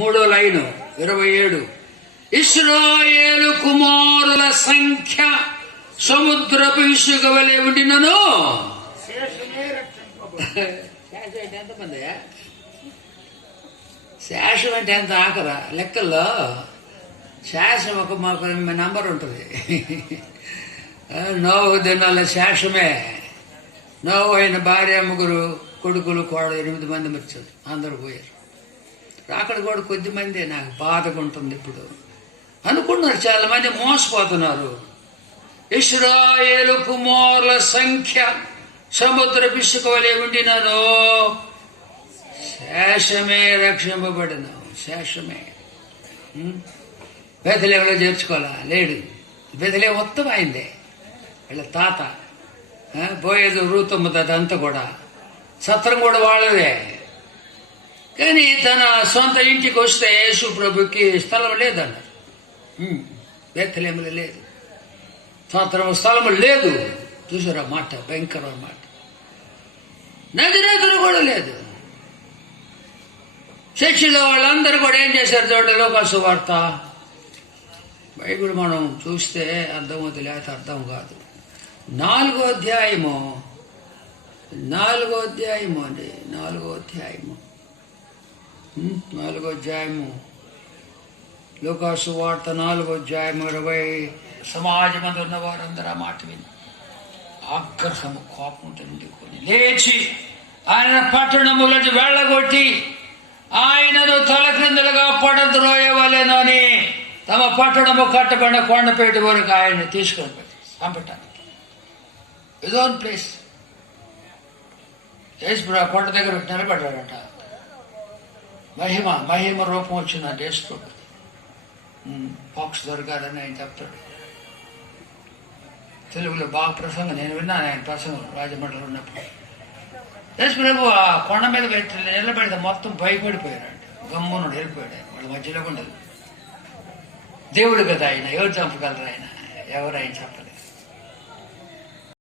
3వ లైను 27. ఇశ్రాయేలు కుమారుల సంఖ్య సముద్రపు ఇసుక వలె ఉండినను. ఎంతమంది శేషం అంటే ఎంత ఆకరా లెక్కల్లో శేషం ఒక మాకు నంబర్ ఉంటుంది. నోవు దినాల శేషమే. నోవు అయిన భార్య, 3 కొడుకులు, కోడలు, 8 మంది వచ్చారు. అందరూ పోయారు. అక్కడ కూడా కొద్ది మంది. నాకు బాధగా ఉంటుంది ఇప్పుడు. అనుకున్నారు, చాలా మంది మోసపోతున్నారు. ఇశ్రాయేలు కుమారుల సంఖ్య సముద్ర ఇసుక వలె ఉండినను, శేషమే రక్షింపబడిన. శేషమే బెత్లెహేములో చేర్చుకోవాలా? లేడు. బెత్లెహేము మొత్తం అయిందే. వీళ్ళ తాత బోయేదు, రూతమ్మ తాత అంతా కూడా సత్రం కూడా వాళ్ళదే. కానీ తన సొంత ఇంటికి వస్తే యేసు ప్రభుకి స్థలం లేదన్నారు. బెత్లెహేములో లేదు, స్థలం లేదు. చూసారా మాట, భయంకరమైన మాట. నజరేతులో కూడా లేదు. చర్చిలో వాళ్ళందరూ కూడా ఏం చేశారు చూడండి. లోకాసు వార్త బైబిల్ మనం చూస్తే అర్థమవుతుంది, లేకపోతే అర్థం కాదు. 4వ అధ్యాయము అండి. 4వ అధ్యాయము లోకాసు వార్త 4వ అధ్యాయము 20. సమాజం మీద ఉన్న వారందరూ ఆ మాట విని ఆగ్రహము, కోపం నిండుకొని లేచి ఆయన పట్టణములను వెళ్ళగొట్టి ఆయనను తలక్రిందులుగా పడద్రోయవలెనని తమ పట్టణము కట్టబడిన కొండపేట వరకు ఆయన్ని తీసుకొని పంపటానికి హిజ్ ఓన్ ప్లేస్. యేసుప్రభు కొండ దగ్గర నిలబడ్డాడట. మహిమ రూపం వచ్చిందంట యేసుప్రభు. పాక్స్ దొరకాలని ఆయన చెప్తాడు. తెలుగులో బాగా ప్రసంగం నేను విన్నాను, ఆయన ప్రసంగం రాజమండ్రిలో ఉన్నప్పుడు. యేసుప్రభు ఆ కొండ మీద నిలబడితే మొత్తం భయపడిపోయాడు. గమ్మునుడు వెళ్ళిపోయాడు. వాళ్ళ మధ్యలో ఉండదు. దేవుడు కదా ఆయన, ఎవరు చంపగలరు? ఆయన ఎవరు ఆయన చెప్పలేదు.